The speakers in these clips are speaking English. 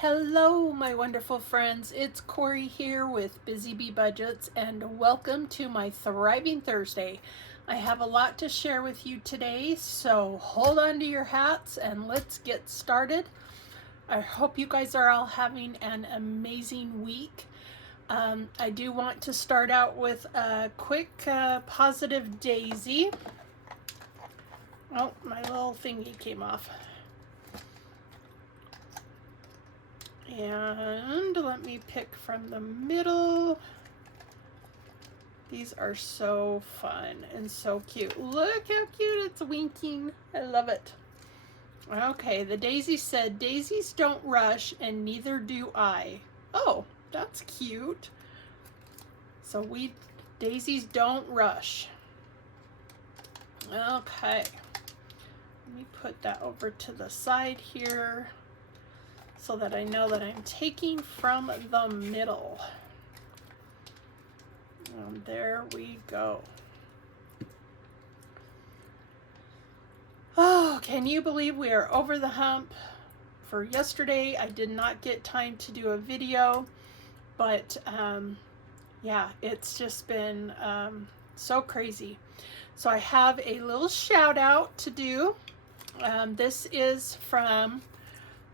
Hello, my wonderful friends. It's Corey here with BusyBeeBudgets, and welcome to my Thriving Thursday. I have a lot to share with you today, so hold on to your hats and let's get started. I hope you guys are all having an amazing week. I do want to start out with a quick positive daisy. Oh, my little thingy came off. And let me pick from the middle. These are so fun and so cute. Look how cute it's winking. I love it. Okay, the daisy said, daisies don't rush and neither do I. Oh, that's cute. So daisies don't rush. Okay. Let me put that over to the side here, so that I know that I'm taking from the middle. And there we go. Oh, can you believe we are over the hump? For yesterday, I did not get time to do a video, but yeah, it's just been so crazy. So I have a little shout out to do. This is from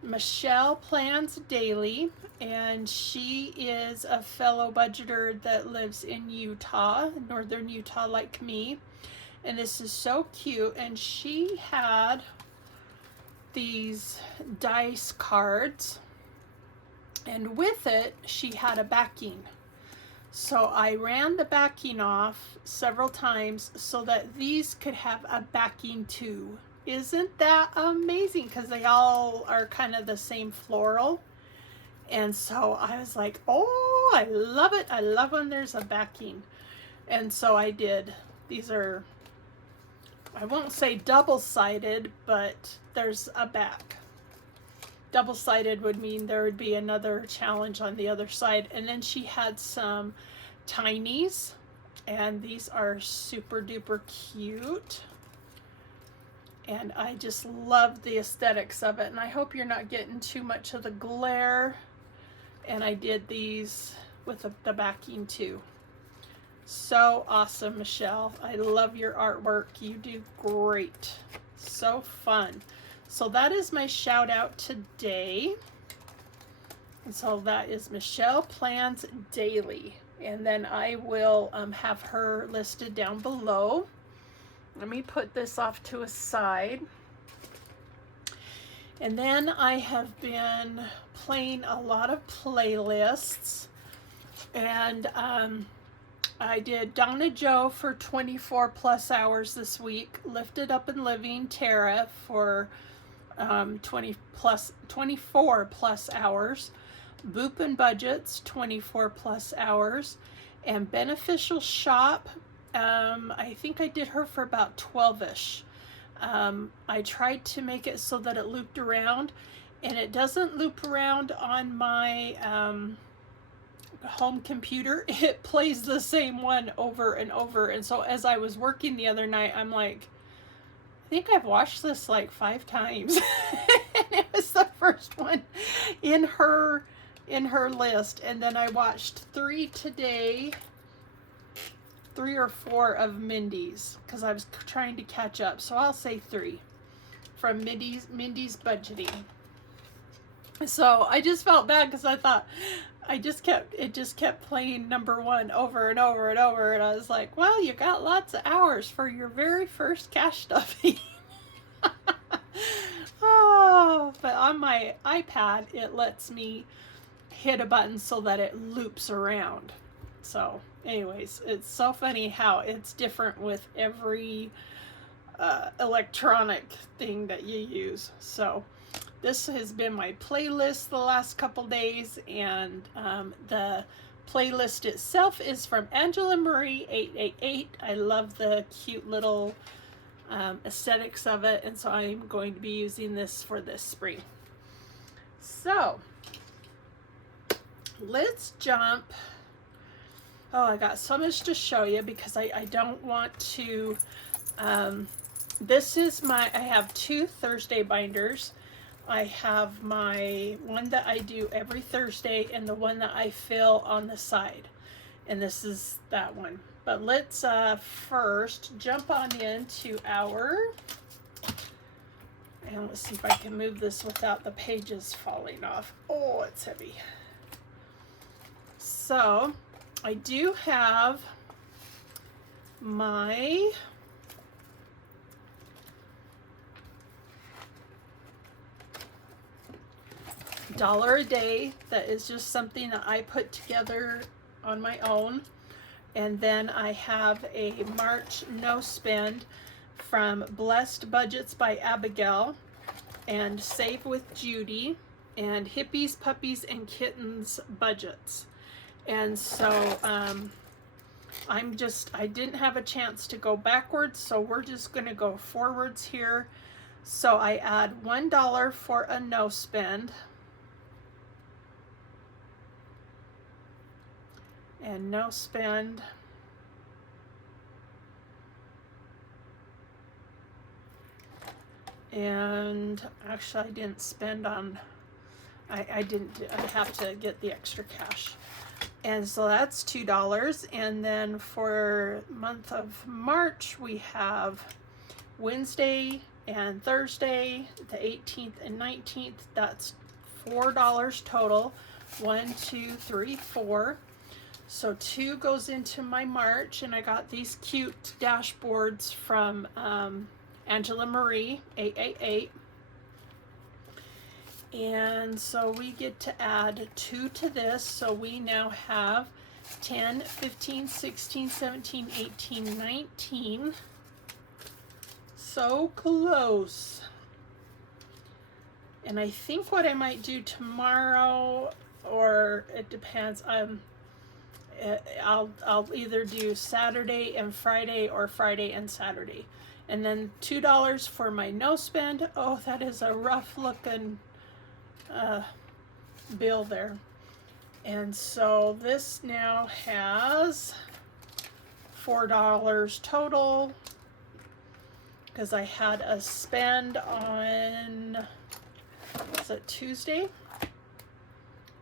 Michelle Plans Daily, and she is a fellow budgeter that lives in Utah, northern Utah, like me. And this is so cute. And she had these dice cards, and with it she had a backing. So I ran the backing off several times so that these could have a backing too. Isn't that amazing? Because they all are kind of the same floral. And so I was like, oh, I love it. I love when there's a backing. And so I did. These are, I won't say double-sided, but there's a back. Double-sided would mean there would be another challenge on the other side. And then she had some tinies, and these are super duper cute. And I just love the aesthetics of it. And I hope you're not getting too much of the glare. And I did these with the backing too. So awesome, Michelle. I love your artwork. You do great. So fun. So that is my shout out today. And so that is Michelle Plans Daily. And then I will have her listed down below. Let me put this off to a side. And then I have been playing a lot of playlists. And I did Donna Joe for 24 plus hours this week. Lifted Up and Living Tara for 24 plus hours. Boop and Budgets 24 plus hours. And Beneficial Shop, I think I did her for about 12-ish. I tried to make it so that it looped around, and it doesn't loop around on my home computer. It plays the same one over and over. And so as I was working the other night, I'm like, I think I've watched this like 5 times. And it was the first one in her list. And then I watched 3 today. 3 or 4 of Mindy's, because I was trying to catch up. So I'll say 3 from Mindy's Budgeting. So I just felt bad because I thought it just kept playing number 1 over and over and over. And I was like, well, you got lots of hours for your very first cash stuffing. Oh, but on my iPad, it lets me hit a button so that it loops around. So anyways, it's so funny how it's different with every electronic thing that you use. So this has been my playlist the last couple days, and the playlist itself is from Angela Marie 888. I love the cute little aesthetics of it, and so I'm going to be using this for this spring. So let's jump. Oh, I got so much to show you because I don't want to, this is I have 2 Thursday binders. I have my one that I do every Thursday and the one that I fill on the side. And this is that one. But let's first jump on into our, and let's see if I can move this without the pages falling off. Oh, it's heavy. So I do have my $1 a day. That is just something that I put together on my own. And then I have a March no spend from Blessed Budgets by Abigail and Save with Judy and Hippies, Puppies, and Kittens Budgets. And so I didn't have a chance to go backwards, so we're just going to go forwards here. So I add $1 for a no spend. And no spend. And actually I didn't spend on, I have to get the extra cash. And so that's $2. And then for month of March, we have Wednesday and Thursday, the 18th and 19th. That's $4 total. 1, 2, 3, 4. So 2 goes into my March, and I got these cute dashboards from Angela Marie, 888. And so we get to add 2 to this, so we now have 10, 15, 16, 17, 18, 19. So close. And I think what I might do tomorrow, or it depends, I'll either do Saturday and Friday or Friday and Saturday. And then $2 for my no spend. Oh, that is a rough looking bill there. And so this now has $4 total because I had a spend on, was it Tuesday?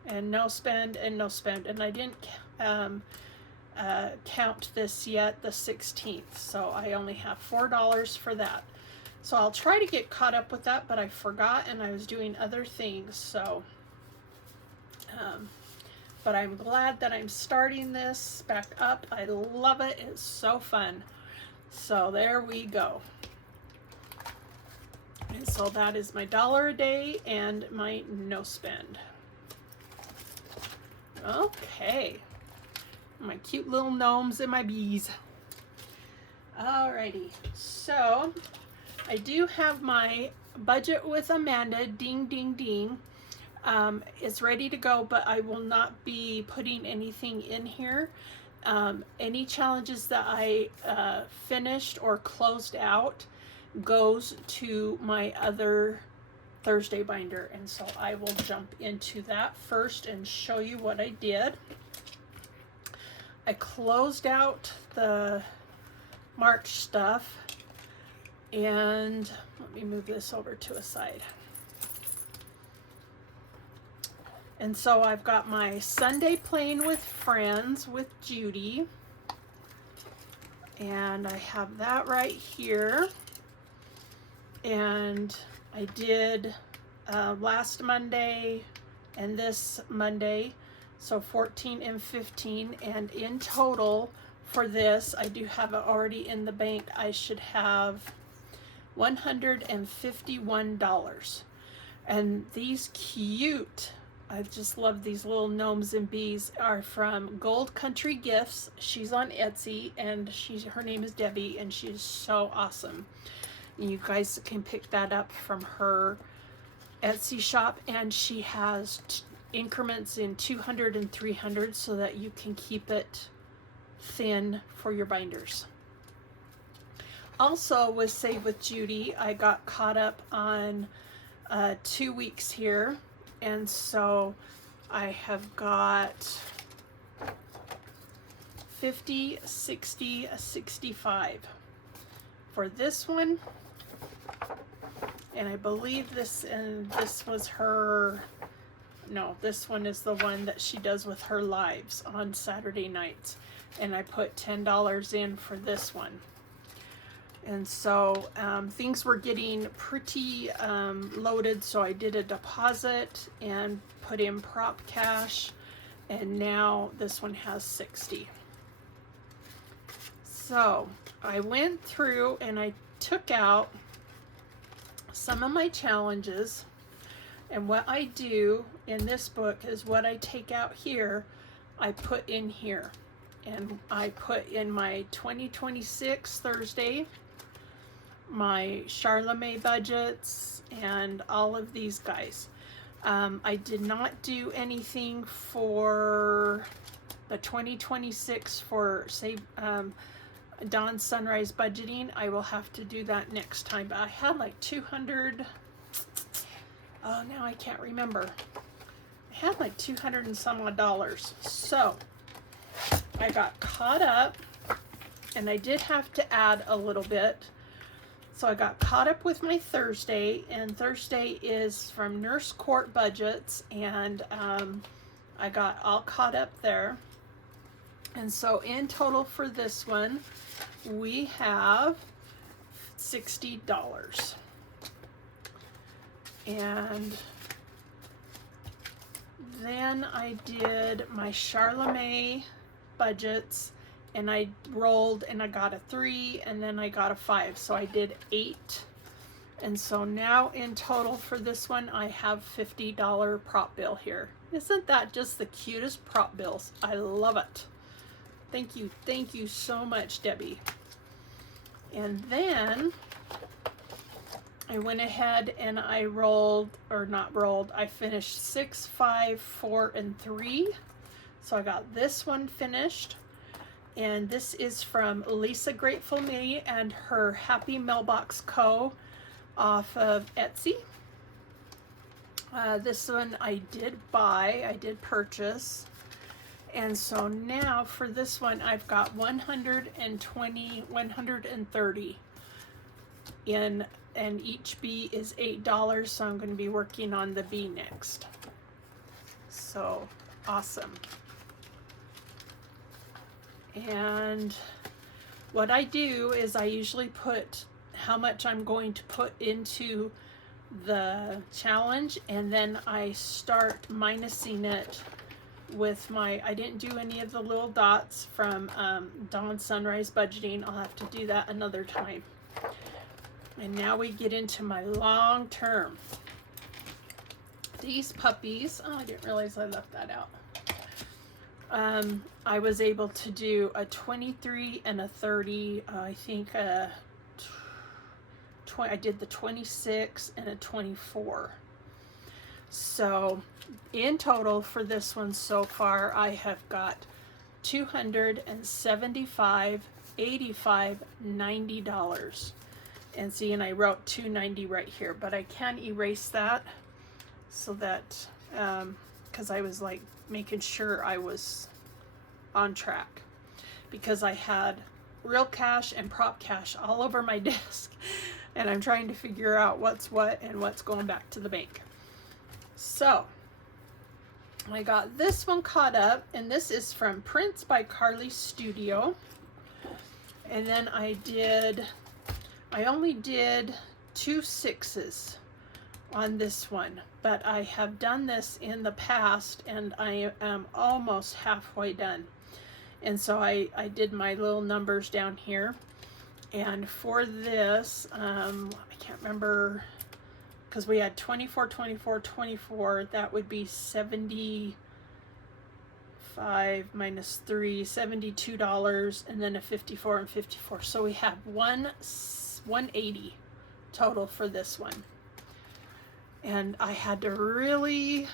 And no spend and no spend. And I didn't count this yet, the 16th. So I only have $4 for that. So I'll try to get caught up with that, but I forgot and I was doing other things. So, but I'm glad that I'm starting this back up. I love it. It's so fun. So there we go. And so that is my $1 a day and my no spend. Okay. My cute little gnomes and my bees. Alrighty. So I do have my budget with Amanda, ding, ding, ding. It's ready to go, but I will not be putting anything in here. Any challenges that I finished or closed out goes to my other Thursday binder, and so I will jump into that first and show you what I did. I closed out the March stuff, and let me move this over to a side. And so I've got my Sunday Playing with Friends with Judy, and I have that right here. And I did last Monday and this Monday, so 14 and 15, and in total for this, I do have it already in the bank. I should have $151. And these cute, I just love these little gnomes and bees, are from Gold Country Gifts. She's on Etsy, and her name is Debbie, and she's so awesome. You guys can pick that up from her Etsy shop, and she has increments in 200 and 300 so that you can keep it thin for your binders. Also with Save with Judy, I got caught up on 2 weeks here, and so I have got 50, 60, 65. For this one, And I believe this was her, no, this one is the one that she does with her lives on Saturday nights. And I put $10 in for this one. And so things were getting pretty loaded, so I did a deposit and put in prop cash, and now this one has 60. So I went through and I took out some of my challenges, and what I do in this book is what I take out here, I put in here. And I put in my 2026 Thursday, my HappyMailboxCo and all of these guys. I did not do anything for the 2026 for Dawn Sunrise budgeting. I will have to do that next time, but I had like 200, oh, now I can't remember. I had like 200 and some odd dollars. So I got caught up, and I did have to add a little bit. So I got caught up with my Thursday, and Thursday is from Nurse Court Budgets, and I got all caught up there. And so in total for this one, we have $60. And then I did my HappyMailboxCo budgets, and I rolled and I got a 3, and then I got a 5, so I did 8. And so now in total for this one, I have $50 prop bill here. Isn't that just the cutest prop bills? I love it. Thank you so much, Debbie. And then I went ahead and I rolled, or not rolled, I finished 6, 5, 4, and 3. So I got this one finished, and this is from Lisa Grateful Me and her HappyMailboxCo off of Etsy. This one I did purchase, and so now for this one I've got 130 in, and each bee is $8, so I'm going to be working on the bee next. So awesome. And what I do is I usually put how much I'm going to put into the challenge, and then I start minusing it with my, I didn't do any of the little dots from Dawn Sunrise budgeting. I'll have to do that another time. And now we get into my long term. These puppies, oh, I didn't realize I left that out. I was able to do a 23 and a 30, I think I did the 26 and a 24. So in total for this one so far, I have got $275, $85, $90. And see, and I wrote $290 right here, but I can erase that so that, because I was like making sure I was on track, because I had real cash and prop cash all over my desk, and I'm trying to figure out what's what and what's going back to the bank. So I got this one caught up, and this is from Prints by Carly Studio. And then I only did 2 6s on this one, but I have done this in the past, and I am almost halfway done. And so I did my little numbers down here, and for this I can't remember, because we had 24, 24, 24, that would be 75 minus 3, $72, and then a 54 and 54. So we have 180 total for this one. And I had to really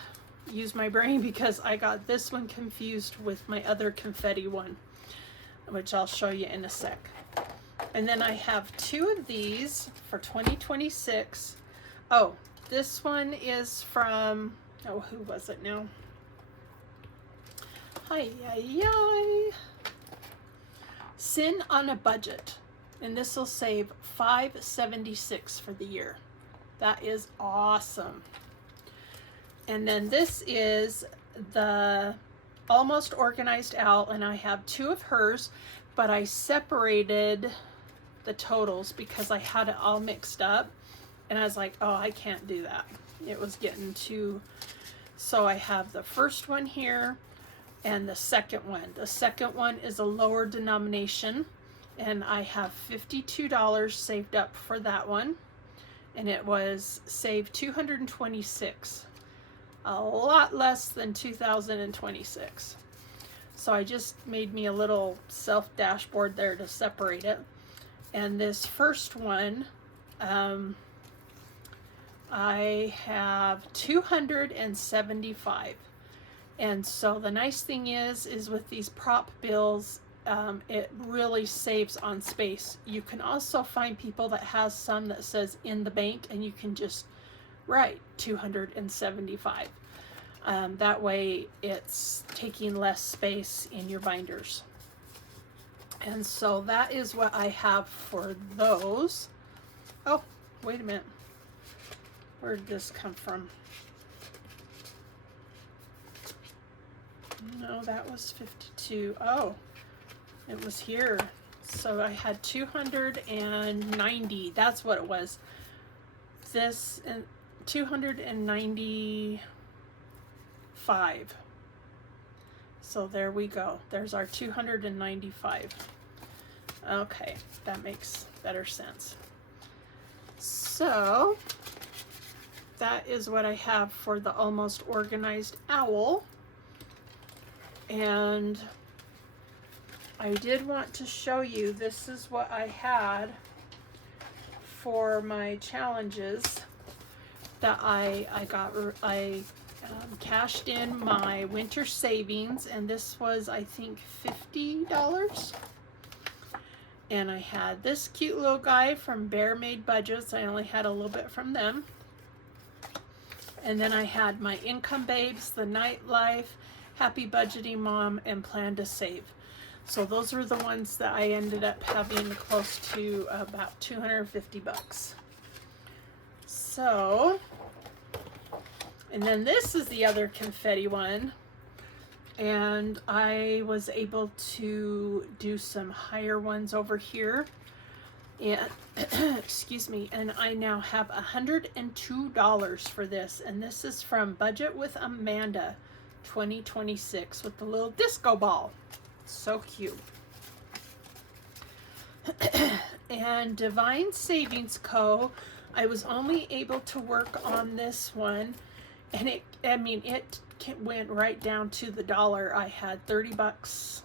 use my brain because I got this one confused with my other confetti one, which I'll show you in a sec. And then I have 2 of these for 2026. Oh, this one is from, oh, who was it now? Hi, Sin on a Budget. and this will save $5.76 for the year. That is awesome. And then this is the Almost Organized Owl, and I have 2 of hers, but I separated the totals because I had it all mixed up, and I was like, oh, I can't do that. It was getting too, so I have the first one here and the second one. The second one is a lower denomination, and I have $52 saved up for that one, and it was saved $226, a lot less than 2026. So I just made me a little self dashboard there to separate it. And this first one, I have 275. And so the nice thing is with these prop bills, it really saves on space. You can also find people that has some that says in the bank, and you can just write 275. That way it's taking less space in your binders. And so that is what I have for those. Oh, wait a minute. Where did this come from? No, that was 52. Oh, it was here. So I had 290. That's what it was. This and 295. So there we go. There's our 295. Okay, that makes better sense. So that is what I have for the Almost Organized Owl. And I did want to show you, this is what I had for my challenges that I cashed in my winter savings, and this was, I think, $50. And I had this cute little guy from BusyBeeBudgets. I only had a little bit from them. And then I had my Income Babes, the Nightlife, Happy Budgeting Mom, and Plan to Save. So those are the ones that I ended up having close to about 250 bucks. So, and then this is the other confetti one. And I was able to do some higher ones over here. And excuse me, and I now have $102 for this. And this is from Budget with Amanda 2026 with the little disco ball. So cute. And Divine Savings Co. I was only able to work on this one, and it went right down to the dollar. I had 30 bucks.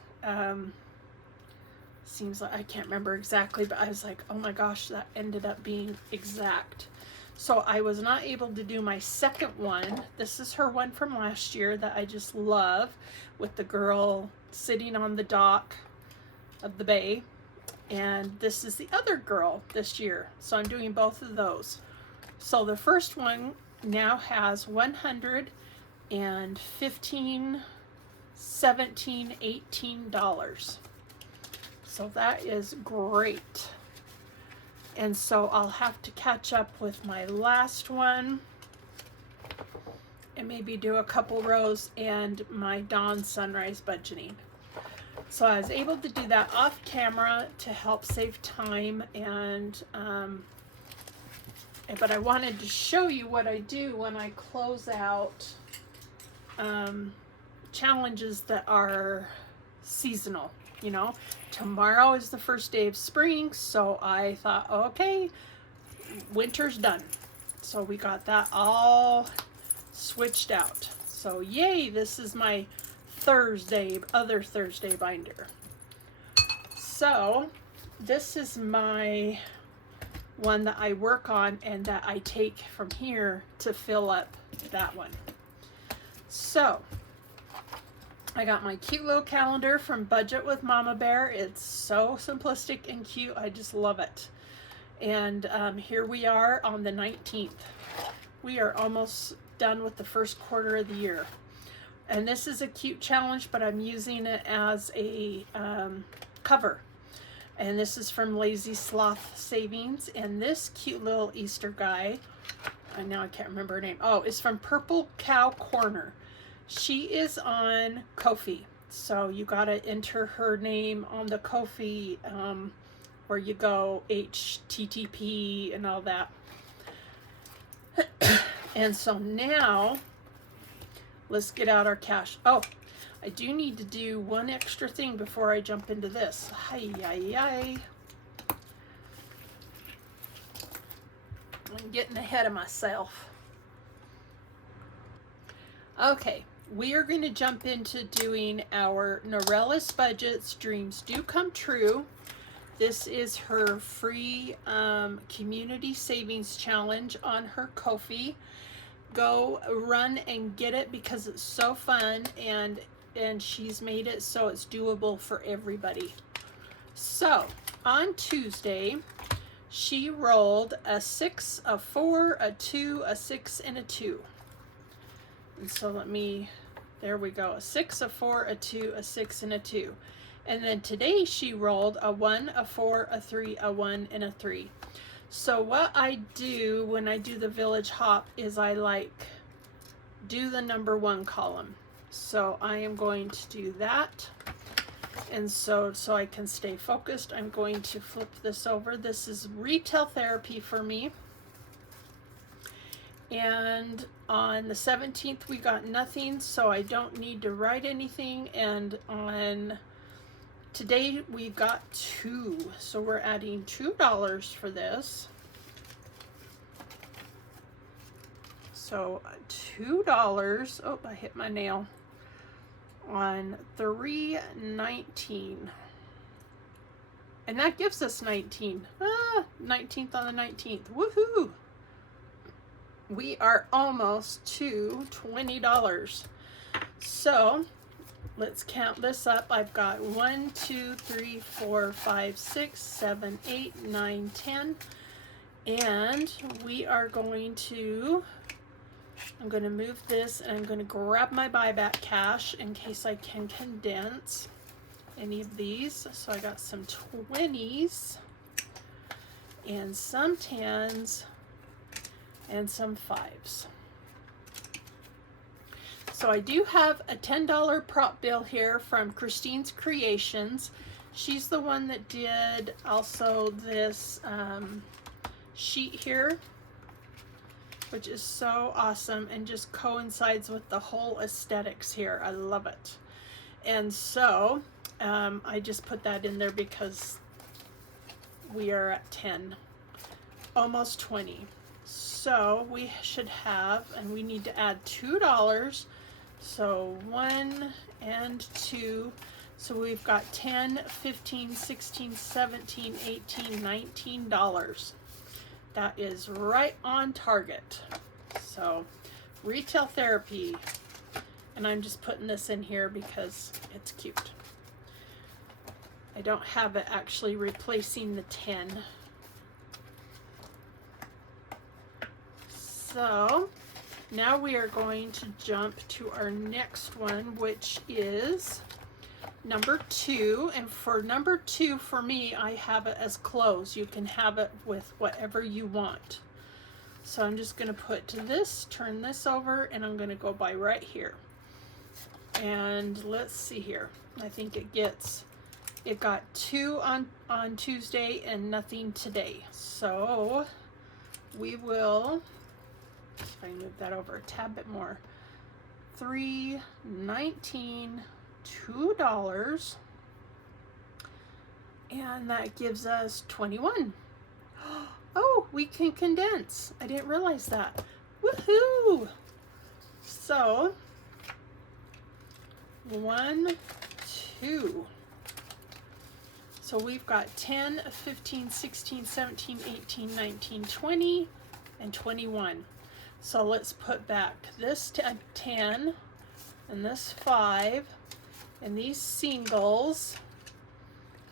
Seems like, I can't remember exactly, but I was like, oh my gosh, that ended up being exact. So I was not able to do my second one. This is her one from last year that I just love, with the girl sitting on the dock of the bay. And this is the other girl this year. So I'm doing both of those. So the first one now has $115, $17, $18. So that is great. And so I'll have to catch up with my last one and maybe do a couple rows and my dawn sunrise budgeting. So I was able to do that off camera to help save time, and but I wanted to show you what I do when I close out challenges that are seasonal. You know, tomorrow is the first day of spring, so I thought, okay, winter's done. So we got that all switched out. So yay, this is my other Thursday binder. So this is my one that I work on and that I take from here to fill up that one. So I got my cute little calendar from Budget with Mama Bear. It's so simplistic and cute. I just love it. And here we are on the 19th. We are almost done with the first quarter of the year. And this is a cute challenge, but I'm using it as a cover. And this is from Lazy Sloth Savings. And this cute little Easter guy, and now I can't remember her name. Oh, it's from Purple Cow Corner. She is on Ko-fi. So you got to enter her name on the Ko-fi where you go HTTP and all that. And so now let's get out our cash. Oh, I do need to do one extra thing before I jump into this. Hi, I'm getting ahead of myself. Okay, we are going to jump into doing our Norella's Budgets Dreams Do Come True. This is her free community savings challenge on her Ko-fi. Go run and get it because it's so fun, and she's made it so it's doable for everybody. So on Tuesday, she rolled a 6, a 4, a 2, a 6, and a 2. And so there we go, a 6, a 4, a 2, a 6, and a 2. And then today she rolled a 1, a 4, a 3, a 1, and a 3. So what I do when I do the village hop is I do the number 1 column. So I am going to do that. And so I can stay focused, I'm going to flip this over. This is retail therapy for me. And on the 17th we got nothing, so I don't need to write anything. And on today we got 2, so we're adding $2 for this. So $2, oh, I hit my nail, on 3/19. And that gives us 19. 19th on the 19th. Woohoo! We are almost to $20. So let's count this up. I've got 1, 2, 3, 4, 5, 6, 7, 8, 9, 10. And we are going to, I'm going to move this and I'm going to grab my buyback cash in case I can condense any of these. So I got some 20s and some 10s and some 5s. So I do have a $10 prop bill here from Christine's Creations. She's the one that did also this sheet here, which is so awesome and just coincides with the whole aesthetics here. I love it. And so I just put that in there because we are at 10, almost 20. So we should have, and we need to add $2. So 1 and 2. So we've got 10, 15, 16, 17, 18, $19. That is right on target. So retail therapy. And I'm just putting this in here because it's cute. I don't have it actually replacing the 10. So now we are going to jump to our next one, which is number 2. And for number 2, for me, I have it as clothes. You can have it with whatever you want. So I'm just going to put this, turn this over, and I'm going to go by right here. And let's see here. I think it got 2 on Tuesday and nothing today. So we will, if I move that over a tad bit more, $3.19, $2, and that gives us 21. Oh, we can condense. I didn't realize that. Woohoo! So 1, 2. So we've got 10, 15, 16, 17, 18, 19, 20, and 21. So let's put back this 10 and this 5 and these singles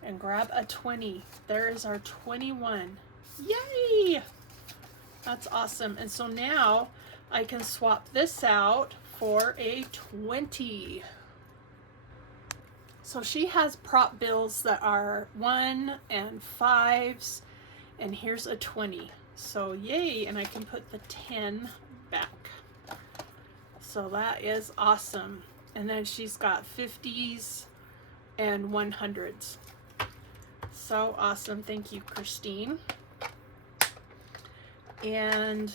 and grab a 20. There is our 21. Yay! That's awesome. And so now I can swap this out for a 20. So she has prop bills that are 1 and 5s, and here's a 20. So yay, and I can put the 10 back. So that is awesome. And then she's got 50s and 100s. So awesome. Thank you, Christine. And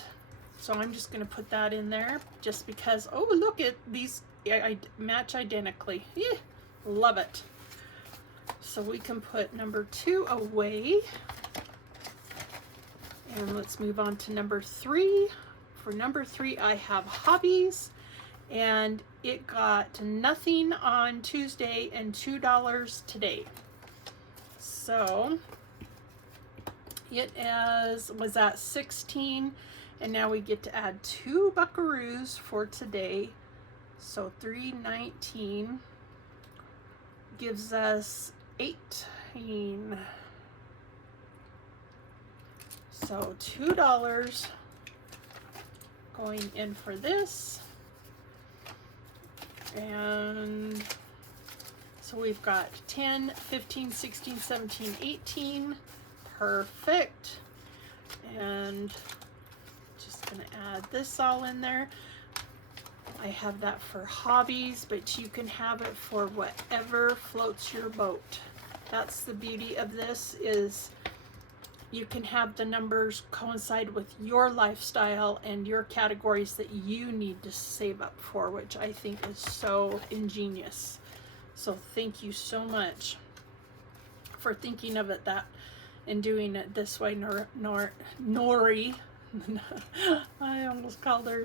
so I'm just going to put that in there just because, oh, look at these, I match identically. Yeah, love it. So we can put number 2 away. And let's move on to number 3. For number 3, I have hobbies, and it got nothing on Tuesday and $2 today. So it was at 16, and now we get to add 2 buckaroos for today. So 3.19 gives us 18. So $2 going in for this. And so we've got 10, 15, 16, 17, 18. Perfect. And just going to add this all in there. I have that for hobbies, but you can have it for whatever floats your boat. That's the beauty of this, is you can have the numbers coincide with your lifestyle and your categories that you need to save up for, which I think is so ingenious. So thank you so much for thinking of it that and doing it this way, Nori. I almost called her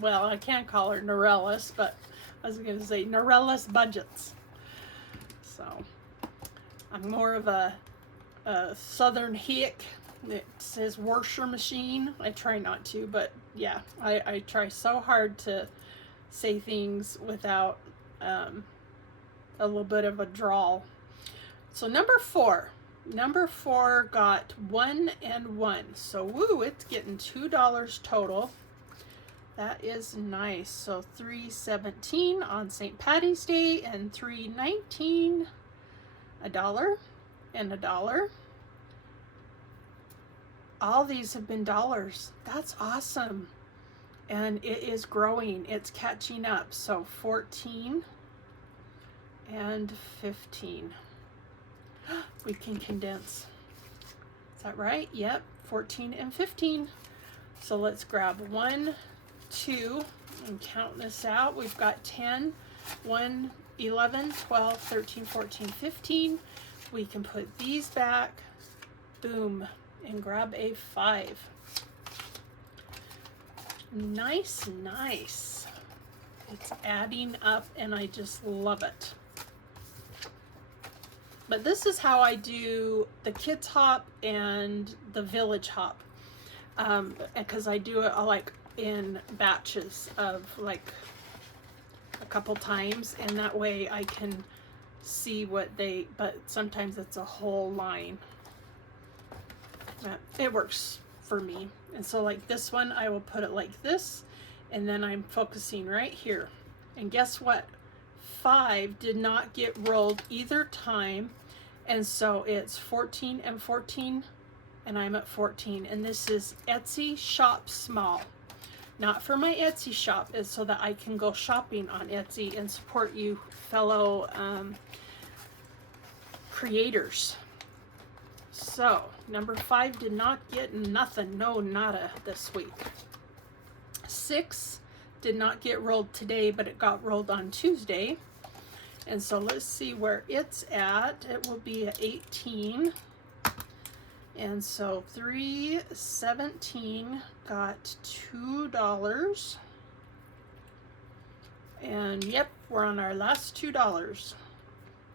well, I can't call her Norellis, but I was going to say Norellis Budgets. So I'm more of a southern hick. It says washer machine. I try not to, but yeah, I try so hard to say things without a little bit of a drawl. So number 4 got 1 and 1, so woo, it's getting $2 total. That is nice. So $3.17 on St. Patty's Day, and $3.19, $1 and $1. All these have been dollars. That's awesome. And it is growing. It's catching up. So 14 and 15. We can condense. Is that right? Yep. 14 and 15. So let's grab 1, 2, and count this out. We've got 10, 1, 11, 12, 13, 14, 15. We can put these back, boom, and grab a 5. Nice, nice. It's adding up, and I just love it. But this is how I do the kids hop and the village hop, because I do it like in batches of like a couple times, and that way I can see what but sometimes it's a whole line. It works for me. And so like this one, I will put it like this, and then I'm focusing right here. And guess what? 5 did not get rolled either time, and so it's 14 and 14, and I'm at 14. And this is Etsy Shop Small. Not for my Etsy shop, it's so that I can go shopping on Etsy and support you fellow creators. So number 5 did not get nothing, no nada this week. 6 did not get rolled today, but it got rolled on Tuesday. And so let's see where it's at. It will be at 18. And so 3.17 got $2. And yep, we're on our last $2.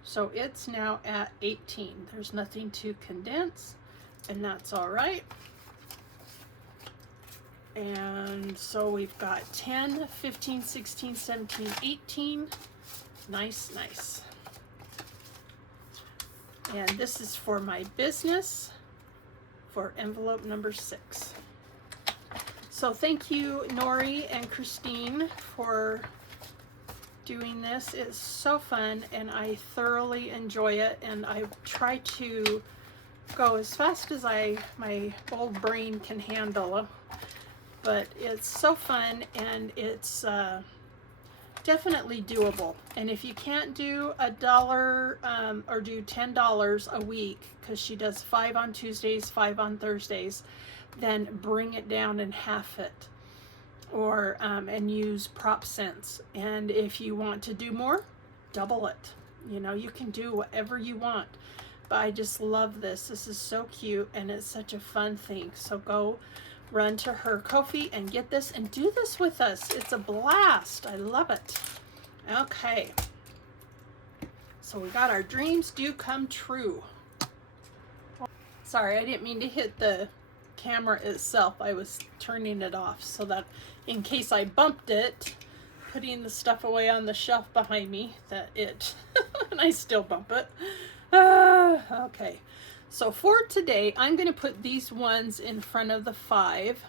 So it's now at 18. There's nothing to condense, and that's all right. And so we've got 10, 15, 16, 17, 18. Nice, nice. And this is for my business, for envelope number 6. So thank you, Nori and Christine, for doing this. It's so fun and I thoroughly enjoy it, and I try to go as fast as my old brain can handle, but it's so fun and it's definitely doable. And if you can't do $1 or do $10 a week, because she does 5 on Tuesdays, 5 on Thursdays, then bring it down and half it, or and use prop cents. And if you want to do more, double it. You know, you can do whatever you want. But I just love this. This is so cute and it's such a fun thing. So go run to her Ko-fi and get this and do this with us. It's a blast. I love it. Okay. So we got our dreams do come true. Sorry, I didn't mean to hit the camera itself. I was turning it off so that in case I bumped it, putting the stuff away on the shelf behind me, that it, and I still bump it. Okay. So for today, I'm going to put these ones in front of the 5.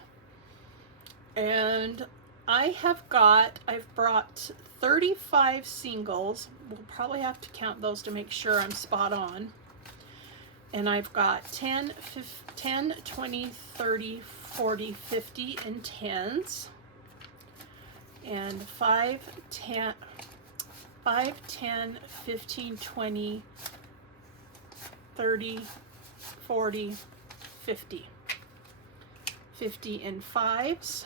And I've brought 35 singles. We'll probably have to count those to make sure I'm spot on. And I've got 10, 20, 30, 40, 50 in 10s. And 5, 10, 15, 20, 30, 40, 50. 50 in 5s.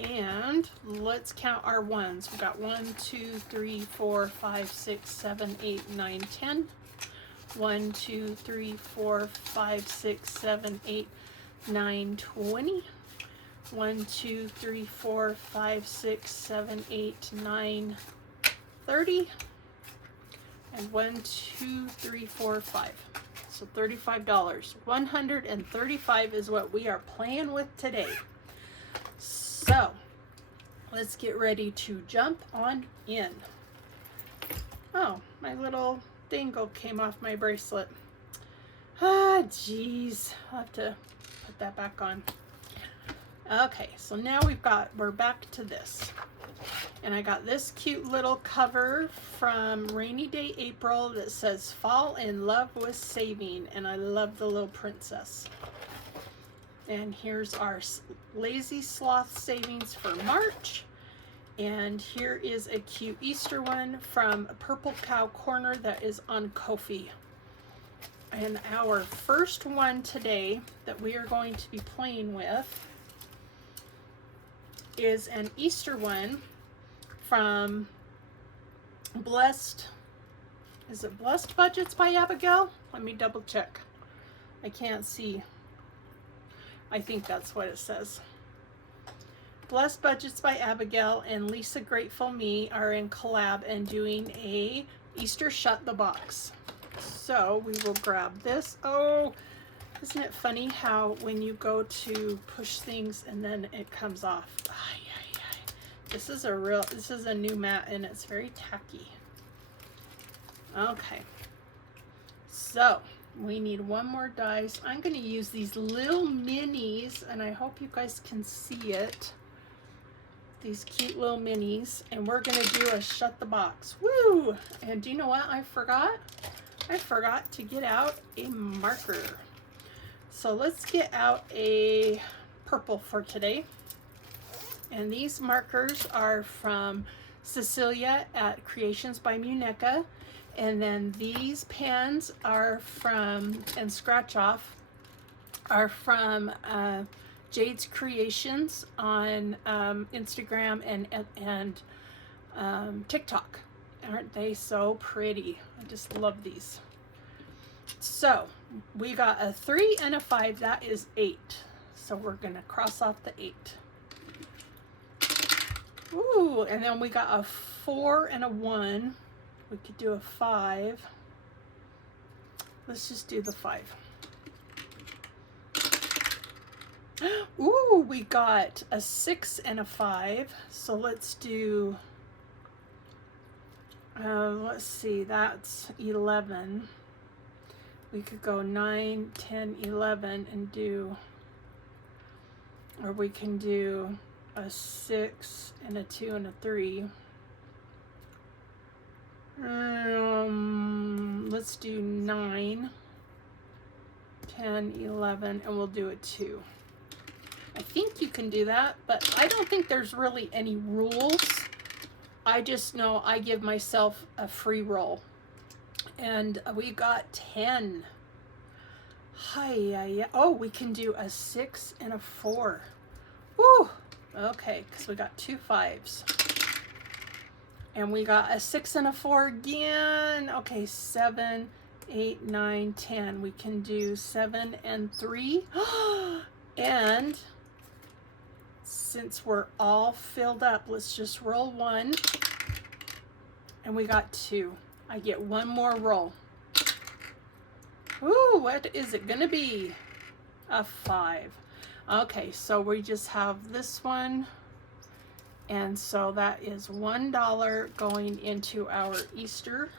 And let's count our ones. We've got 1, 2, 3, 4, 5, 6, 7, 8, 9, 10. 1, 2, 3, 4, 5, 6, 7, 8, 9, 20. 1, 2, 3, 4, 5, 6, 7, 8, 9, 30. And 1, 2, 3, 4, 5. So $35. 135 is what we are playing with today. So let's get ready to jump on in. Oh, my little dangle came off my bracelet. Ah, geez. I'll have to put that back on. Okay, so now we're back to this. And I got this cute little cover from Rainy Day April that says Fall in Love with Saving, and I love the little princess. And here's our Lazy Sloth savings for March. And here is a cute Easter one from Purple Cow Corner that is on Ko-fi. And our first one today that we are going to be playing with is an Easter one from Blessed. Is it Blessed Budgets by Abigail? Let me double check. I can't see. I think that's what it says. Blessed Budgets by Abigail and Lisa Grateful Me are in collab and doing a Easter Shut the Box. So we will grab this. Oh, isn't it funny how when you go to push things and then it comes off? Ay, ay, ay. This is a new mat and it's very tacky. Okay. So we need one more dice. I'm going to use these little minis and I hope you guys can see it. These cute little minis, and we're going to do a shut the box. Woo! And do you know what I forgot? I forgot to get out a marker. So let's get out a purple for today. And these markers are from Cecilia at Creationsbymuneca. And then these pens are from, and scratch off, are from Jade's Creations on Instagram and TikTok. Aren't they so pretty? I just love these. So we got a 3 and a 5. That is 8. So we're gonna cross off the 8. Ooh, and then we got a 4 and a 1. We could do a 5. Let's just do the 5. Ooh, we got a 6 and a 5. So let's do, let's see, that's 11. We could go 9, 10, 11 and do, or we can do a 6 and a 2 and a 3. Let's do 9, 10, 11, and we'll do a 2. I think you can do that, but I don't think there's really any rules. I just know I give myself a free roll. And we got 10. Hi, oh, we can do a 6 and a 4. Woo! Okay, because we got 2 5s. And we got a 6 and a 4 again. Okay, 7, 8, 9, 10. We can do 7 and 3. And since we're all filled up, let's just roll 1. And we got 2. I get 1 more roll. Ooh, what is it gonna be? A 5. Okay, so we just have this one. And so that is $1 going into our Easter.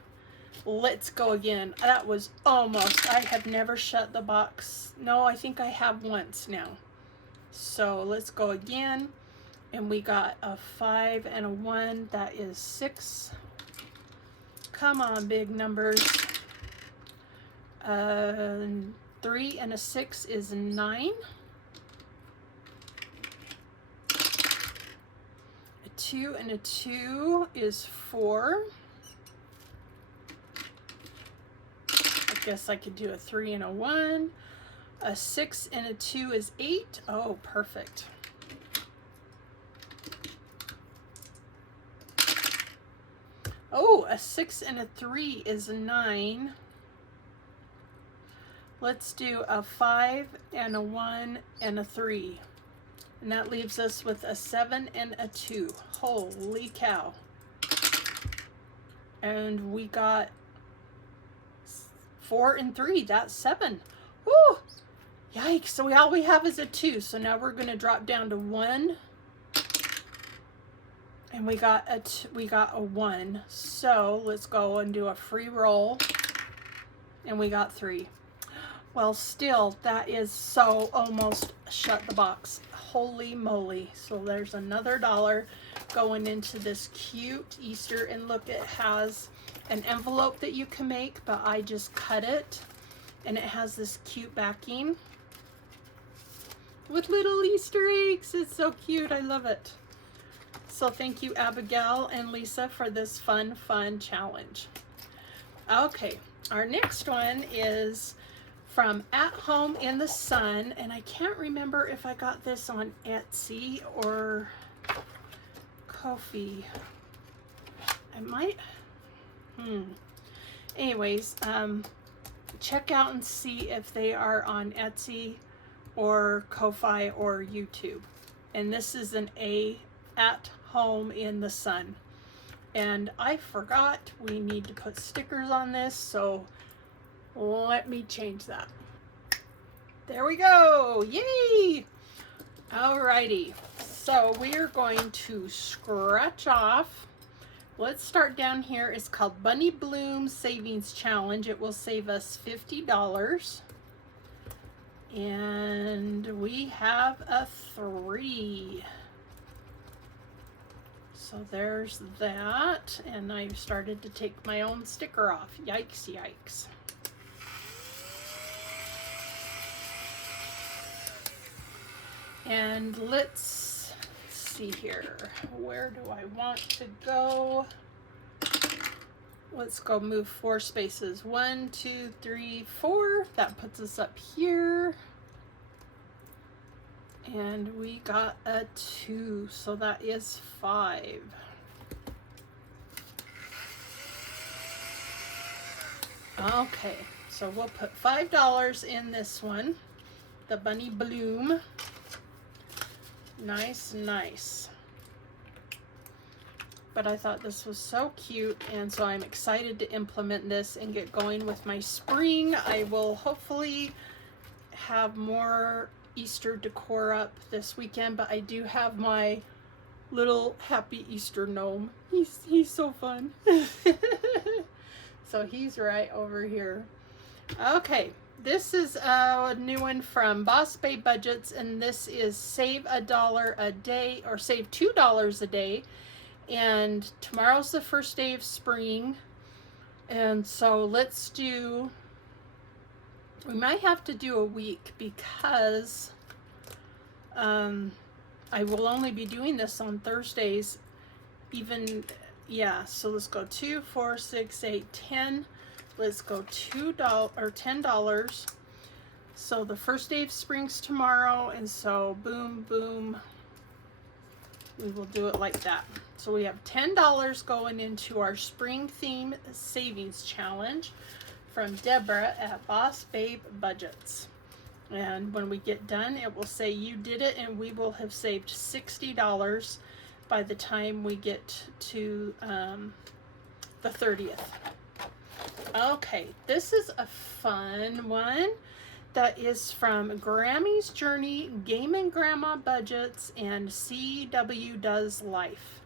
Let's go again. That was almost. I have never shut the box. No, I think I have once now. So let's go again. And we got a 5 and a 1. That is 6. Come on, big numbers. 3 and a 6 is 9. A 2 and a 2 is 4. I guess I could do a 3 and a 1. A 6 and a 2 is 8. Oh, perfect. Oh, a 6 and a 3 is 9. Let's do a 5 and a 1 and a 3. And that leaves us with a 7 and a 2. Holy cow. And we got 4 and 3. That's 7. Woo! Yikes. So all we have is a 2. So now we're going to drop down to 1. And we got a 1. So let's go and do a free roll. And we got 3. Well, still, that is so almost shut the box. Holy moly. So there's another $1 going into this cute Easter. And look, it has an envelope that you can make, but I just cut it. And it has this cute backing with little Easter eggs. It's so cute. I love it. So thank you, Abigail and Lisa, for this fun challenge. Okay, our next one is from At Home in the Sun, and I can't remember if I got this on Etsy or Ko-fi. I might, anyways, check out and see if they are on Etsy or Ko-fi or YouTube. And this is an At Home in the Sun. And I forgot we need to put stickers on this, so let me change that. There we go. Yay! Alrighty. So we are going to scratch off. Let's start down here. It's called Bunny Bloom Savings Challenge. It will save us $50. And we have a 3. So there's that. And I've started to take my own sticker off. Yikes, yikes. And let's see here. Where do I want to go? Let's go move 4 spaces. 1, 2, 3, 4. That puts us up here. And we got a 2, so that is 5. Okay, so we'll put $5 in this one. The Bunny Bloom. Nice, nice. But I thought this was so cute, and so I'm excited to implement this and get going with my spring. I will hopefully have more Easter decor up this weekend, but I do have my little happy Easter gnome. He's so fun. So he's right over here. Okay. This is a new one from BusyBeeBudgets, and this is save $1 a day, or save $2 a day. And tomorrow's the first day of spring, And so let's do, we might have to do a week because I will only be doing this on Thursdays, even, yeah, so let's go 2, 4, 6, 8, 10. Let's go $2 or $10. So the first day of spring's tomorrow, and so boom, boom, we will do it like that. So we have $10 going into our spring theme savings challenge from Deborah at BusyBeeBudgets. And when we get done, it will say you did it, and we will have saved $60 by the time we get to the 30th. Okay, this is a fun one that is from Grammy's Journey, Game and Grandma Budgets, and CW Does Life.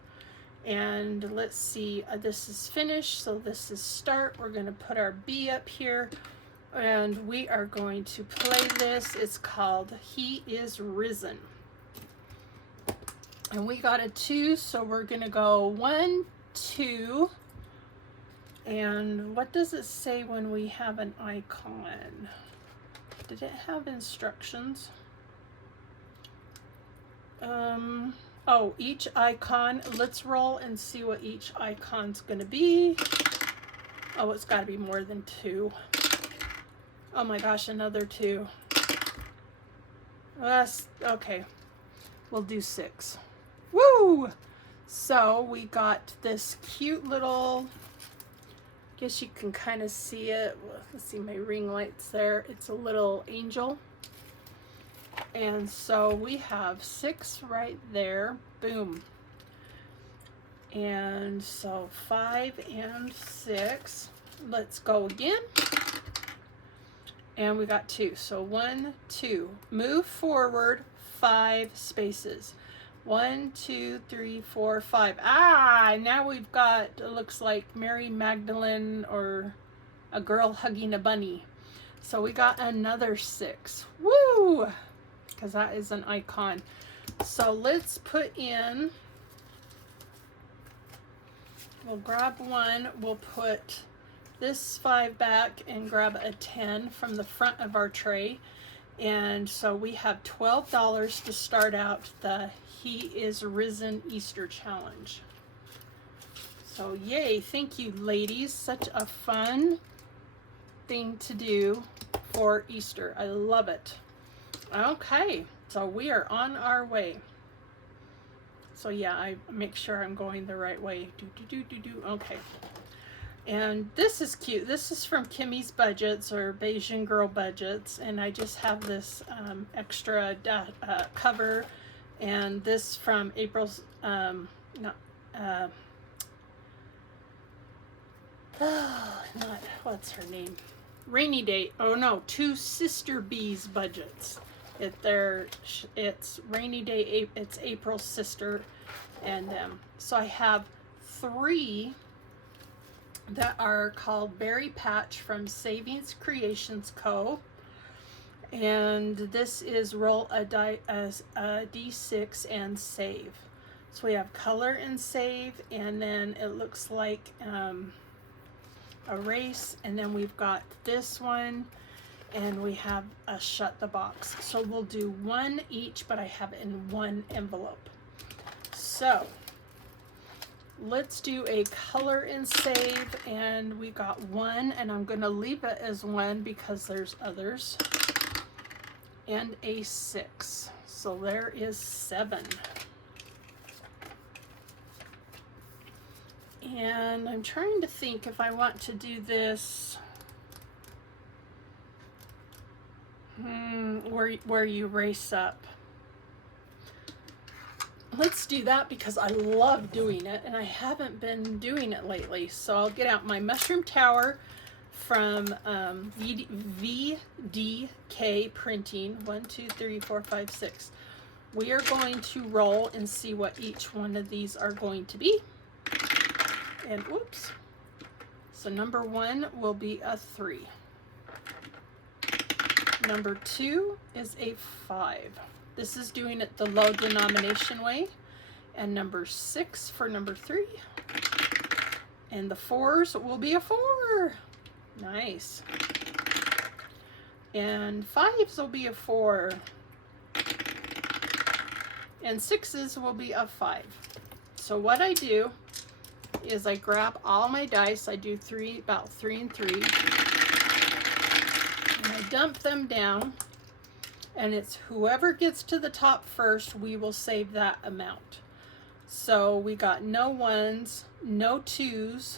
And let's see, this is finished, so this is start. We're going to put our B up here, and we are going to play this. It's called He Is Risen. And we got a 2, so we're going to go 1, 2. And what does it say when we have an icon? Did it have instructions? Oh, each icon. Let's roll and see what each icon's going to be. Oh, it's got to be more than 2. Oh my gosh, another 2. Okay. We'll do 6. Woo! So we got this cute little, guess you can kind of see it. Let's see my ring lights there. It's a little angel. And so we have 6 right there. Boom. And so 5 and 6. Let's go again. And we got 2. So 1, 2. Move forward 5 spaces. 1, 2, 3, 4, 5. Ah, now we've got, it looks like Mary Magdalene or a girl hugging a bunny. So we got another 6. Woo! Because that is an icon. So let's put in, we'll grab 1, we'll put this 5 back and grab a 10 from the front of our tray. And so we have $12 to start out the He Is Risen Easter Challenge. So yay, thank you ladies. Such a fun thing to do for Easter. I love it. Okay, so we are on our way. So yeah, I make sure I'm going the right way. Okay. And this is cute. This is from Kimmy's Budgets or Bayesian Girl Budgets, and I just have this extra cover, and this from April's what's her name? Rainy Day. Oh no, Two Sister Bees Budgets. It's Rainy Day. It's April's sister, and so I have 3 that are called Berry Patch from Savings Creations Co. And this is roll a D6 and save. So we have color and save, and then it looks like erase, and then we've got this one, and we have a shut the box. So we'll do 1 each, but I have it in 1 envelope. So let's do a color and save, and we got 1, and I'm going to leave it as 1 because there's others, and a 6. So there is 7. And I'm trying to think if I want to do this where you race up. Let's do that because I love doing it, and I haven't been doing it lately. So I'll get out my mushroom tower from VDK Printing. 1, 2, 3, 4, 5, 6. We are going to roll and see what each one of these are going to be. And whoops. So number 1 will be a 3. Number 2 is a 5. This is doing it the low denomination way. And number 6 for number 3. And the 4s will be a 4. Nice. And 5s will be a 4. And 6s will be a 5. So what I do is I grab all my dice. I do about 3 and 3. And I dump them down. And it's whoever gets to the top first, we will save that amount. So we got no 1s, no 2s,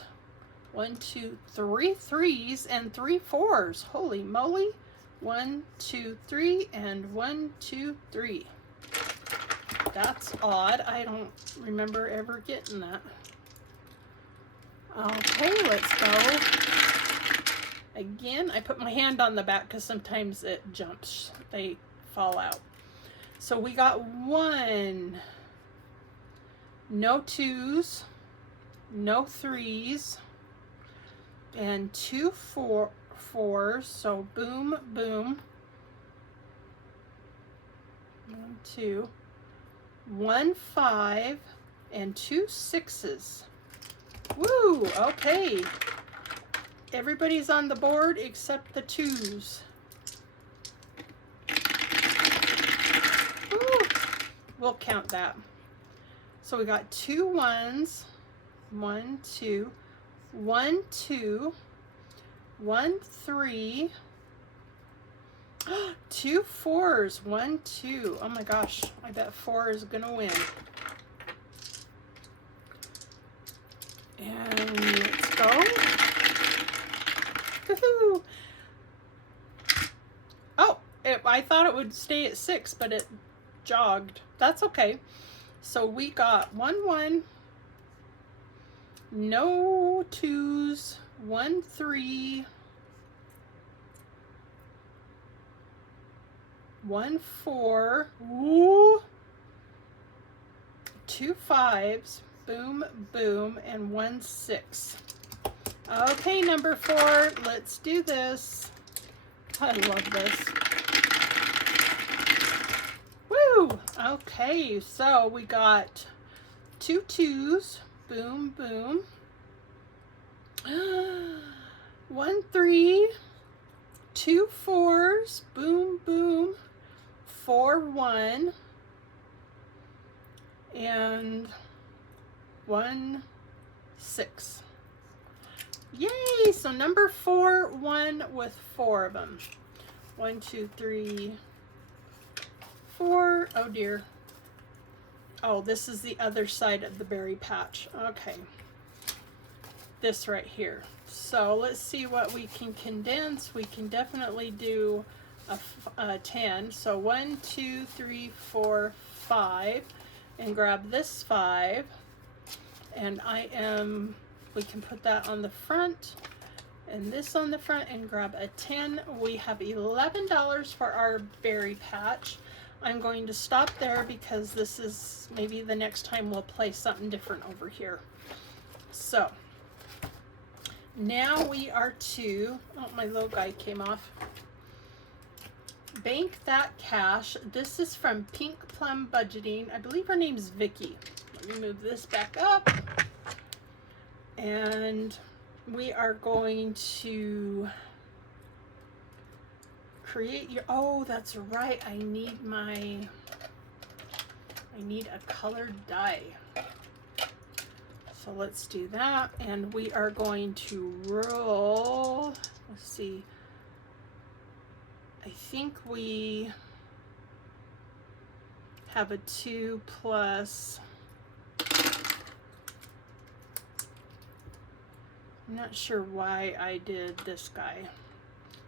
1, 2, 3 3s, and 3 4s. Holy moly. 1, 2, 3, and 1, 2, 3. That's odd. I don't remember ever getting that. Okay, let's go. Again, I put my hand on the back because sometimes it jumps. They fall out. So we got 1, no 2s, no 3s, and 2 4s. So boom, boom. 1, 2, 1 5, and 2 6s. Woo! Okay. Everybody's on the board except the 2s. Woo! We'll count that. So we got 2 1s, 1 2, 1 2, 1 3, 2 4s, 1 2. Oh my gosh, I bet 4 is gonna win. And let's go. Woohoo! Oh, I thought it would stay at 6, but it jogged. That's okay. So we got 1 1, no 2s, 1 3, 1 4, woo, 2 5s, boom, boom, and 1 6. Okay, number 4, let's do this. I love this. Woo! Okay, so we got 2 2s, boom, boom. 1 3, 2 4s, boom, boom. 4 1, and 1 6. Yay! So number 4 won with 4 of them. 1 2 3 4. Oh dear. Oh, this is the other side of the berry patch. Okay. This right here. So let's see what we can condense. We can definitely do a 10. So 1 2 3 4 5, and grab this 5, and we can put that on the front and this on the front and grab a 10. We have $11 for our berry patch. I'm going to stop there because this is maybe the next time we'll play something different over here. So now we are to, oh, my little guy came off. Bank That Cash. This is from Pink Plum Budgeting. I believe her name's Vicky. Let me move this back up. And we are going to create your, oh, that's right. I need a colored die. So let's do that. And we are going to roll, let's see. I think we have a 2 plus, I'm not sure why I did this guy.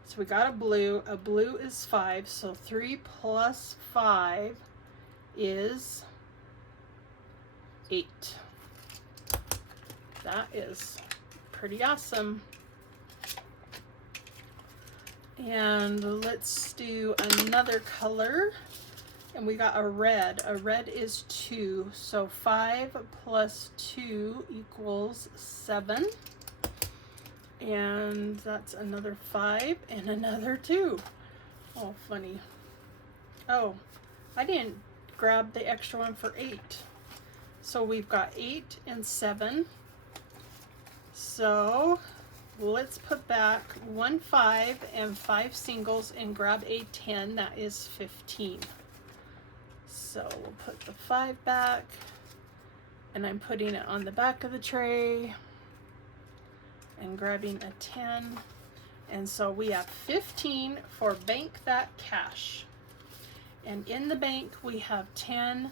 So we got a blue is 5, so 3 plus 5 is 8. That is pretty awesome. And let's do another color. And we got a red. A red is 2. So 5 plus 2 equals 7. And that's another 5 and another 2. Oh, funny. Oh, I didn't grab the extra one for 8. So we've got 8 and 7. So let's put back 1 5 and 5 singles and grab a 10. That is 15. So we'll put the 5 back, and I'm putting it on the back of the tray and grabbing a 10. And so we have 15 for Bank That Cash. And in the bank we have 10,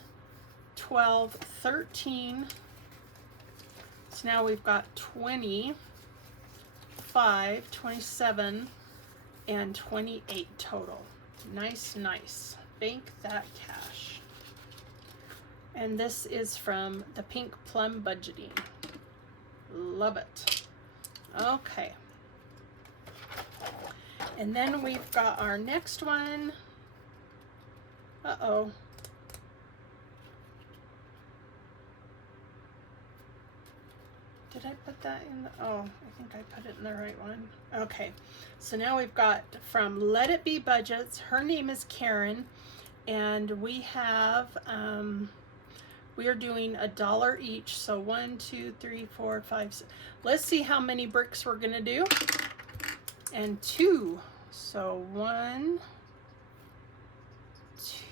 12, 13. So now we've got 20, 5, 27, and 28 total. Nice, nice. Bank That Cash. And this is from the Pink Plum Budgeting. Love it. Okay. And then we've got our next one. Uh-oh. Did I put that in the, oh, I think I put it in the right one. Okay, so now we've got from Let It Be Budgets. Her name is Karen, and we have, we are doing $1 each. So 1, 2, 3, 4, 5, 6. Let's see how many bricks we're gonna do. And 2. So 1,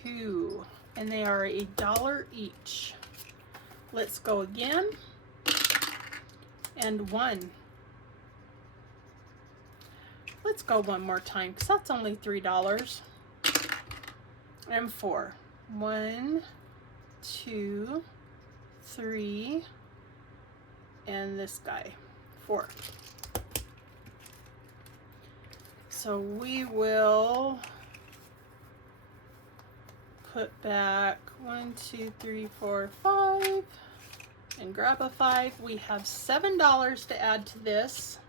2, and they are $1 each. Let's go again. And 1. Let's go one more time, because that's only $3. And 4. 1, 2, 3, and this guy, 4. So we will put back 1, 2, 3, 4, 5, and grab a 5. We have $7 to add to this,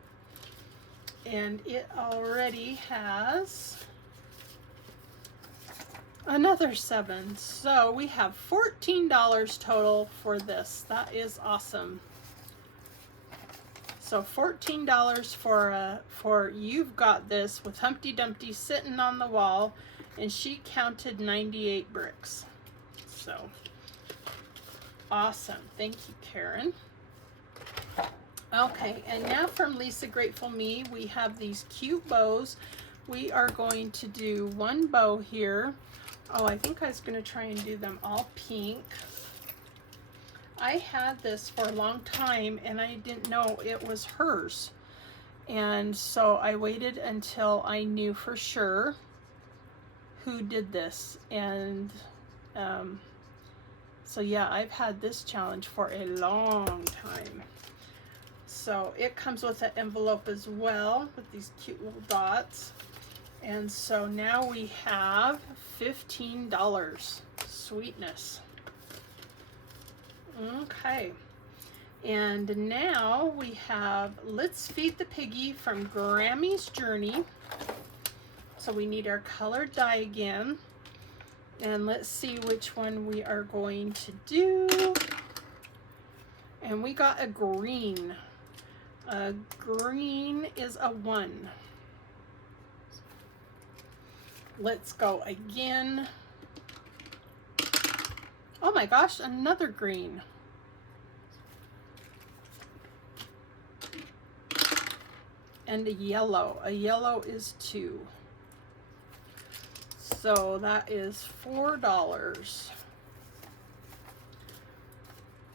and it already has another 7. So we have $14 total for this. That is awesome. So $14 for You've Got This with Humpty Dumpty sitting on the wall, and she counted 98 bricks. So awesome. Thank you, Karen. Okay, and now from Lisa Grateful Me, we have these cute bows. We are going to do one bow here. Oh, I think I was going to try and do them all pink. I had this for a long time and I didn't know it was hers. And so I waited until I knew for sure who did this. And so yeah, I've had this challenge for a long time. So it comes with an envelope as well with these cute little dots. And so now we have $15. Sweetness. Okay, and now we have Let's Feed the Piggy from Grammy's Journey. So we need our colored die again, and let's see which one we are going to do. And we got a green. A green is a 1. Let's go again. Oh my gosh, another green. And a yellow. A yellow is 2. So that is $4.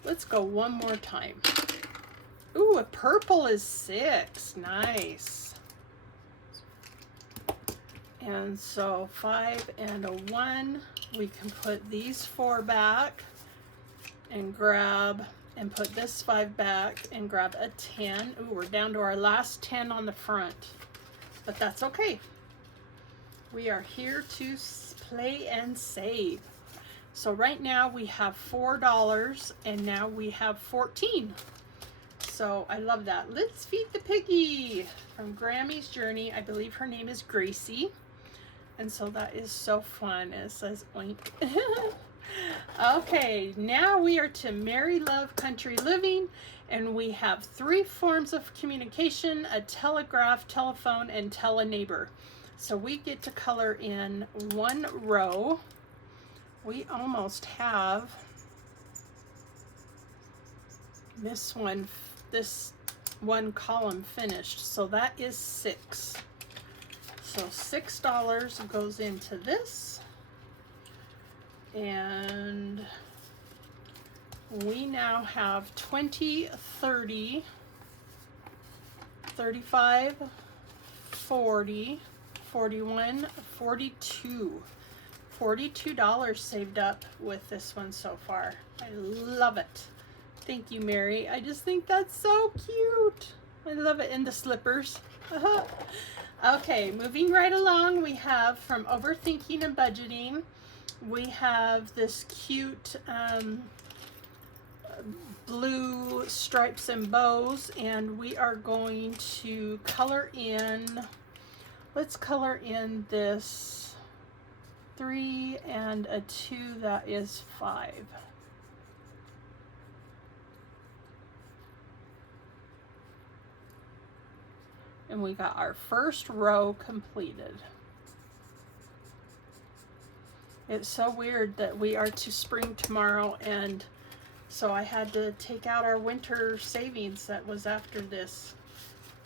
Let's go one more time. Ooh, a purple is 6. Nice. And so 5 and a 1. We can put these 4 back and grab and put this 5 back and grab a 10. Ooh, we're down to our last 10 on the front, but that's okay. We are here to play and save. So right now we have $4 and now we have 14. So I love that. Let's Feed the Piggy from Grammy's Journey. I believe her name is Gracie. And so that is so fun. It says oink. Okay, now we are to Merry Love Country Living, and we have 3 forms of communication: a telegraph, telephone, and tell a neighbor. So we get to color in 1 row. We almost have this one. This one column finished. So that is 6. So $6 goes into this. And we now have 20, 30, 35, 40, 41, 42. $42 saved up with this one so far. I love it. Thank you, Mary. I just think that's so cute. I love it. And the slippers. Okay, moving right along, we have from Overthinking and Budgeting, we have this cute blue stripes and bows, and we are going to color in, let's color in this 3 and a 2, that is 5. And we got our first row completed. It's so weird that we are to spring tomorrow, and so I had to take out our winter savings that was after this.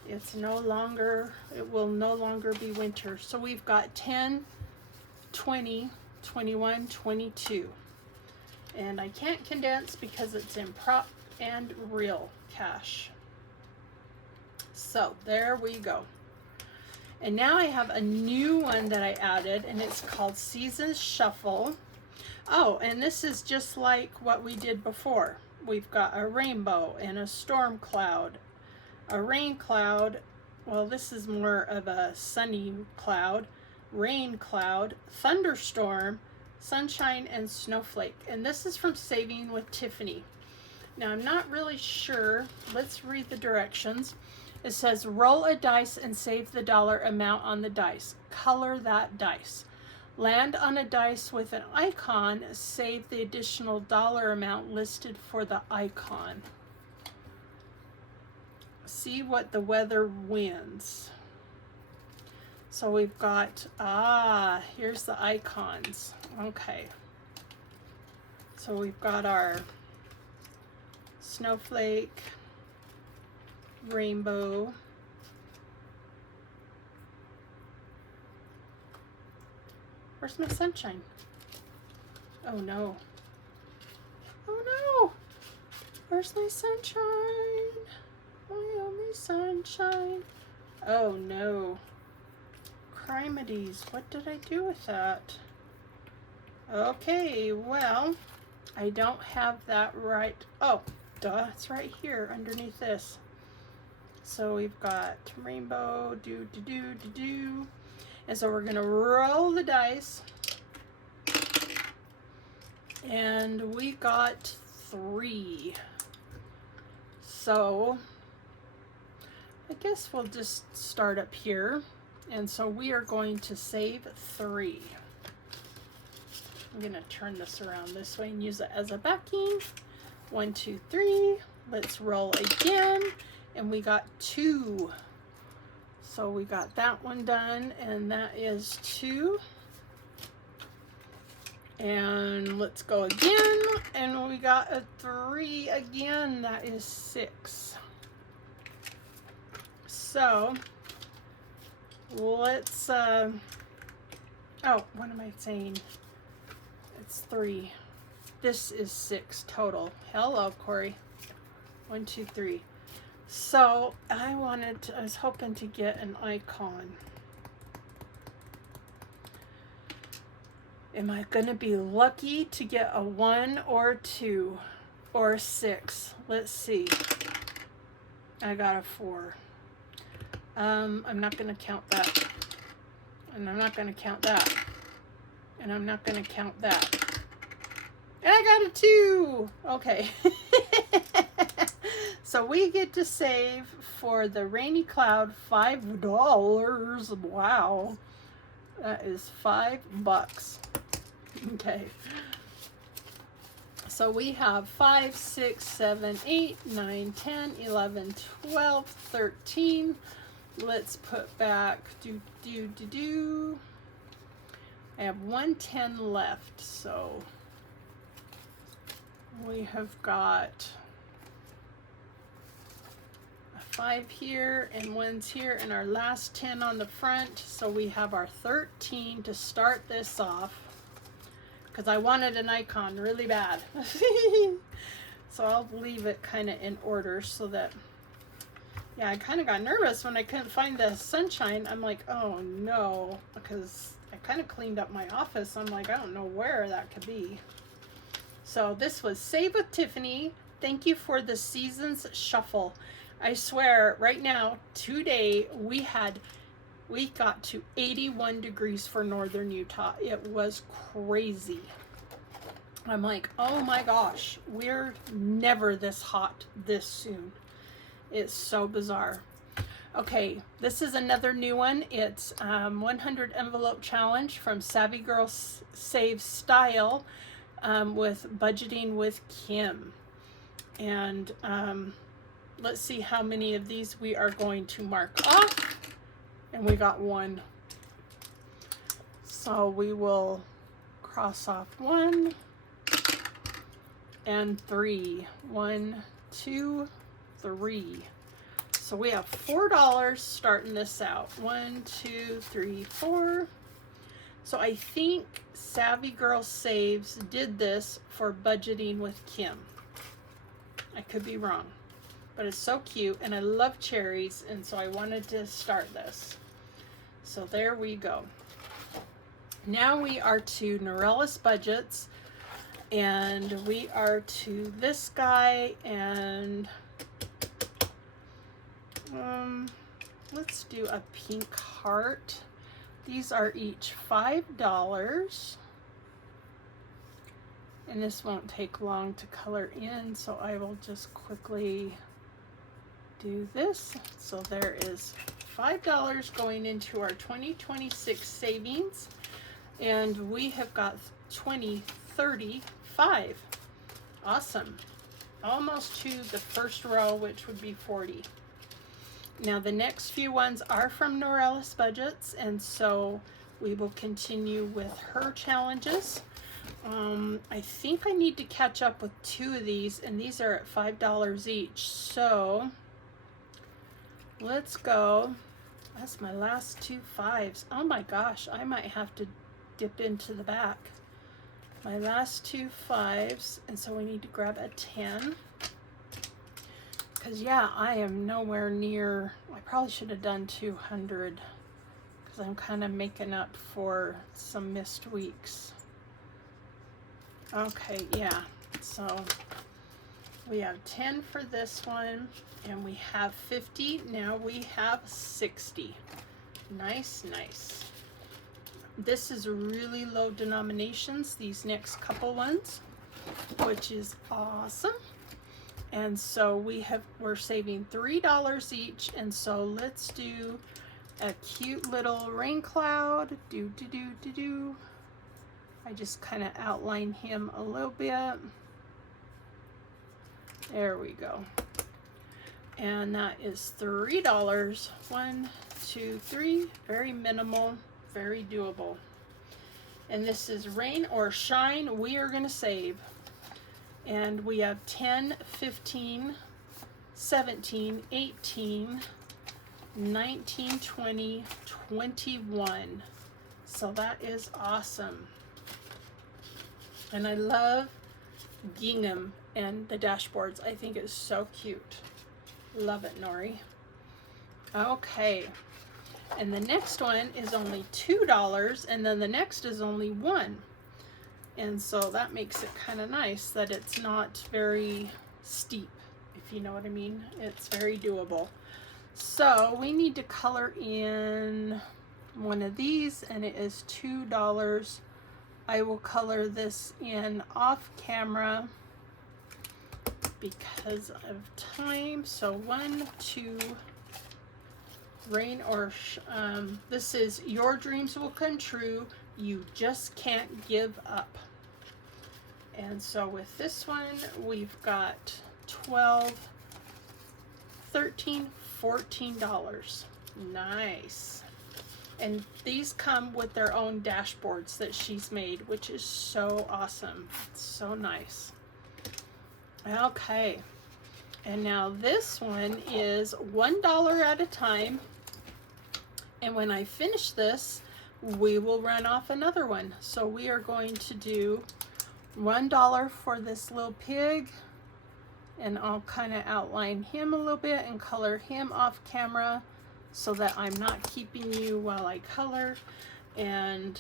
It's no longer, it will no longer be winter. So we've got 10, 20, 21, 22. And I can't condense because it's in prop and real cash. So there we go. And now I have a new one that I added, and it's called Seasons Shuffle. Oh, and this is just like what we did before. We've got a rainbow and a storm cloud, a rain cloud. Well, this is more of a sunny cloud, rain cloud, thunderstorm, sunshine, and snowflake. And this is from Saving with Tiffany. Now, I'm not really sure. Let's read the directions. It says, roll a dice and save the dollar amount on the dice. Color that dice. Land on a dice with an icon. Save the additional dollar amount listed for the icon. See what the weather wins. So we've got, here's the icons. Okay. So we've got our snowflake, rainbow, where's my sunshine? Oh no. Oh no. Where's my sunshine? My only sunshine. Oh no. Crimeides, what did I do with that? Okay, well, I don't have that right. Oh, duh, it's right here underneath this. So we've got rainbow, and so we're gonna roll the dice, and we got 3. So I guess we'll just start up here, and so we are going to save 3. I'm gonna turn this around this way and use it as a backing. 1, 2, 3. Let's roll again. And we got 2. So we got that one done, and that is 2. And let's go again, and we got a 3 again, that is 6. So let's, oh, what am I saying? It's 3. This is 6 total. Hello, Corey. 1, 2, 3. So I was hoping to get an icon. Am I gonna be lucky to get a 1 or 2 or 6? Let's see. I got a 4. I'm not gonna count that. And I'm not gonna count that. And I'm not gonna count that. And I got a 2. Okay. So we get to save for the rainy cloud $5. Wow. That is $5. Okay. So we have 5, 6, 7, 8, 9, 10, 11, 12, 13. Let's put back, I have 110 left, so we have got 5 here and 1's here, and our last 10 on the front. So we have our 13 to start this off, because I wanted an icon really bad. So I'll leave it kind of in order so that, yeah, I kind of got nervous when I couldn't find the sunshine. I'm like, oh no, because I kind of cleaned up my office. I'm like, I don't know where that could be. So this was Save with Tiffany. Thank you for the Seasons Shuffle. I swear right now, today we got to 81 degrees for northern Utah. It was crazy. I'm like, oh my gosh, we're never this hot this soon. It's so bizarre. Okay, this is another new one. It's 100 envelope challenge from Savvy Girl Save Style with Budgeting with Kim. And let's see how many of these we are going to mark off. And we got 1. So we will cross off 1 and 3. 1, 2, 3. So we have $4 starting this out. 1, 2, 3, 4. So I think Savvy Girl Saves did this for Budgeting with Kim. I could be wrong, but it's so cute, and I love cherries, and so I wanted to start this. So there we go. Now we are to Norellis Budgets, and we are to this guy, and let's do a pink heart. These are each $5, and this won't take long to color in, so I will just quickly do this. So there is $5 going into our 2026 savings, and we have got 20, 30, 5. Awesome. Almost to the first row, which would be 40. Now the next few ones are from Norellis Budgets, and so we will continue with her challenges. I think I need to catch up with 2 of these, and these are at $5 each. So let's go. That's my last 2 5s. Oh my gosh, I might have to dip into the back. My last 2 5s, and so we need to grab a 10. Because, yeah, I am nowhere near, I probably should have done 200, because I'm kind of making up for some missed weeks. Okay, yeah, so we have 10 for this one, and we have 50. Now we have 60. Nice, nice. This is really low denominations, these next couple ones, which is awesome. And so we're saving $3 each, and so let's do a cute little rain cloud. I just kind of outline him a little bit. There we go. And that is $3. 1, 2, 3. Very minimal, very doable. And this is rain or shine. We are going to save. And we have 10, 15, 17, 18, 19, 20, 21. So that is awesome. And I love gingham and the dashboards. I think it's so cute. Love it, Nori. Okay. And the next one is only $2, and then the next is only $1. And so that makes it kind of nice that it's not very steep, if you know what I mean. It's very doable. So we need to color in one of these, and it is $2. I will color this in off camera because of time. So 1, 2, rain or this is Your Dreams Will Come True. You Just Can't Give Up. And so with this one, we've got 12, 13, $14. Nice. And these come with their own dashboards that she's made, which is so awesome. It's so nice. Okay. And now this one is $1 at a time. And when I finish this, we will run off another one. So we are going to do $1 for this little pig. And I'll kind of outline him a little bit and color him off camera so that I'm not keeping you while I color. And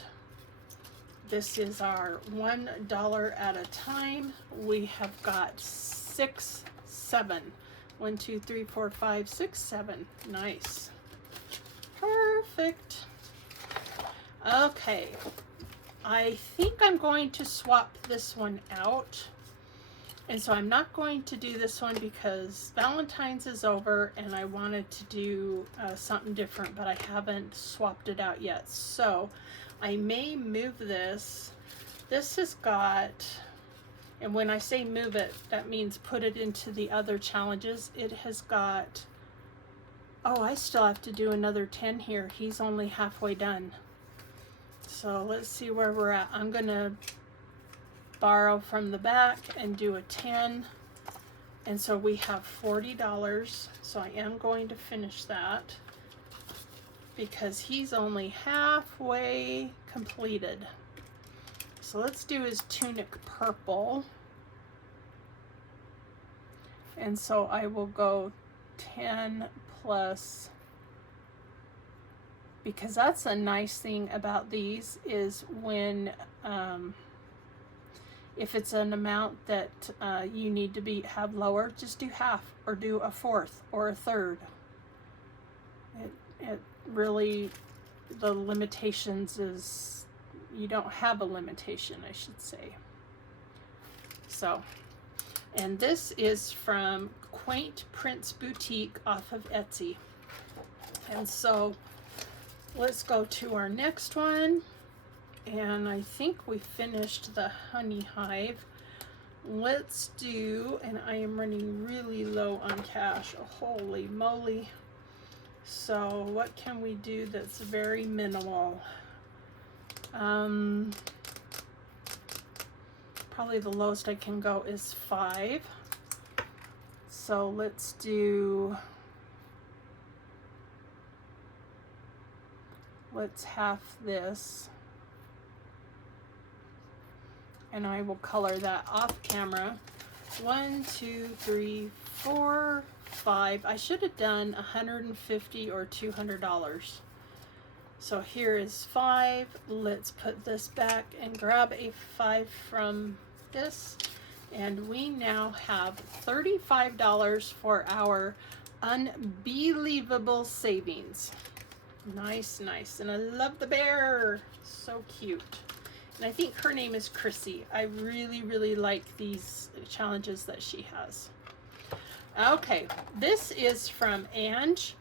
this is our $1 at a time. We have got 6, 7. 1, 2, 3, 4, 5, 6, 7. Nice. Perfect. Okay. I think I'm going to swap this one out. And so I'm not going to do this one because Valentine's is over and I wanted to do something different, but I haven't swapped it out yet. So I may move this. This has got, and when I say move it, that means put it into the other challenges. It has got, oh, I still have to do another 10 here. He's only halfway done. So let's see where we're at. I'm gonna borrow from the back and do a 10. And so we have $40. So I am going to finish that because he's only halfway completed. So let's do his tunic purple. And so I will go 10 plus, because that's a nice thing about these is when if it's an amount that you need to have lower, just do half or do a fourth or a third. It really, the limitations is, you don't have a limitation, I should say. So, and this is from Quaint Prince Boutique off of Etsy. And so let's go to our next one. And I think we finished the honey hive. Let's do, and I am running really low on cash. Holy moly. So what can we do that's very minimal? Probably the lowest I can go is 5. So let's do, let's half this. And I will color that off camera. 1, 2, 3, 4, 5. I should have done $150 or $200. So here is 5. Let's put this back and grab a 5 from this. And we now have $35 for our unbelievable savings. Nice, nice. And I love the bear. So cute. And I think her name is Chrissy. I really, really like these challenges that she has. Okay, this is from Ange,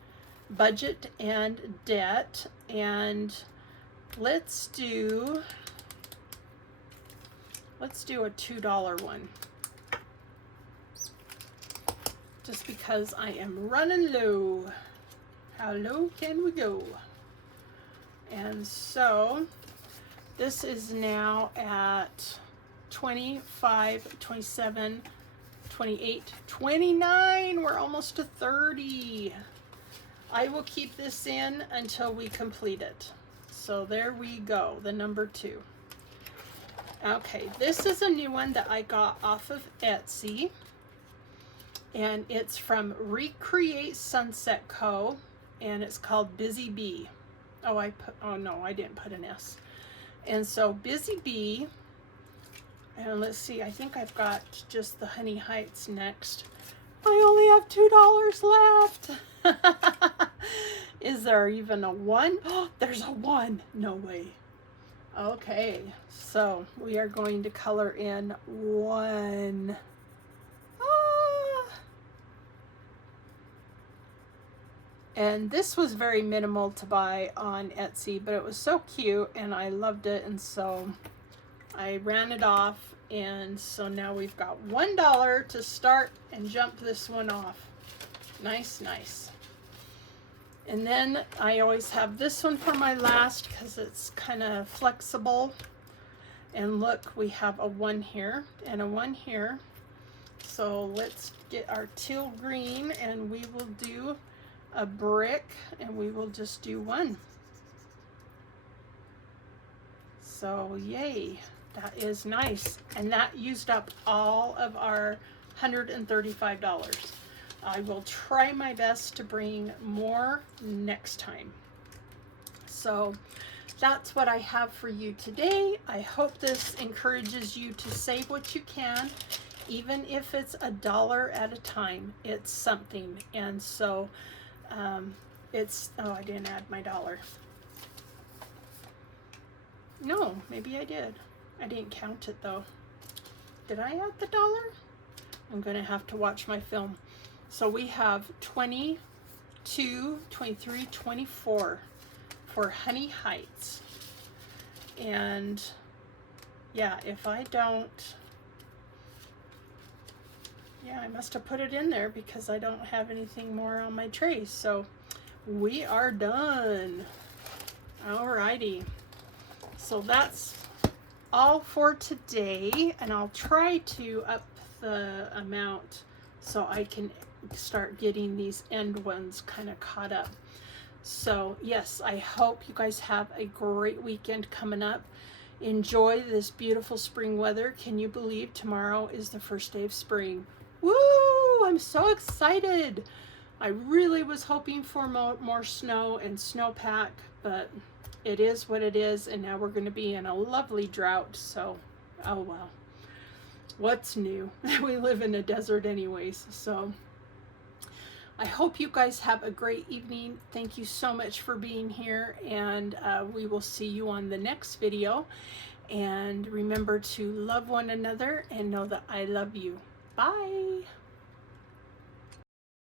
Budget and Debt. And let's do a $2 one. Just because I am running low. How low can we go? And so this is now at 25, 27, 28, 29. We're almost to 30. I will keep this in until we complete it. So there we go, the number 2. Okay, this is a new one that I got off of Etsy. And it's from Recreate Sunset Co. And it's called Busy Bee. Oh no, I didn't put an S. And so Busy Bee, and let's see, I think I've got just the Honey Heights next. I only have $2 left. Is there even a 1? Oh, there's a 1. No way. Okay, so we are going to color in 1. And this was very minimal to buy on Etsy, but it was so cute and I loved it. And so I ran it off. And so now we've got $1 to start and jump this one off. Nice, nice. And then I always have this one for my last because it's kind of flexible. And look, we have a 1 here and a 1 here. So let's get our teal green, and we will do a brick, and we will just do one. So yay, that is nice. And that used up all of our $135. I will try my best to bring more next time. So that's what I have for you today. I hope this encourages you to save what you can, even if it's $1 at a time. It's something. And so it's, oh, I didn't add my dollar. No, maybe I did. I didn't count it though. Did I add the dollar? I'm gonna have to watch my film. So we have 22, 23, 24 for Honey Heights. And yeah, if I don't, yeah, I must have put it in there because I don't have anything more on my tray. So we are done. Alrighty. So that's all for today, and I'll try to up the amount so I can start getting these end ones kind of caught up. So yes, I hope you guys have a great weekend coming up. Enjoy this beautiful spring weather. Can you believe tomorrow is the first day of spring? Woo! I'm so excited. I really was hoping for more snow and snowpack, but it is what it is, and now we're going to be in a lovely drought, so oh well. What's new? We live in a desert anyways. So I hope you guys have a great evening. Thank you so much for being here, and we will see you on the next video. And remember to love one another and know that I love you. Bye.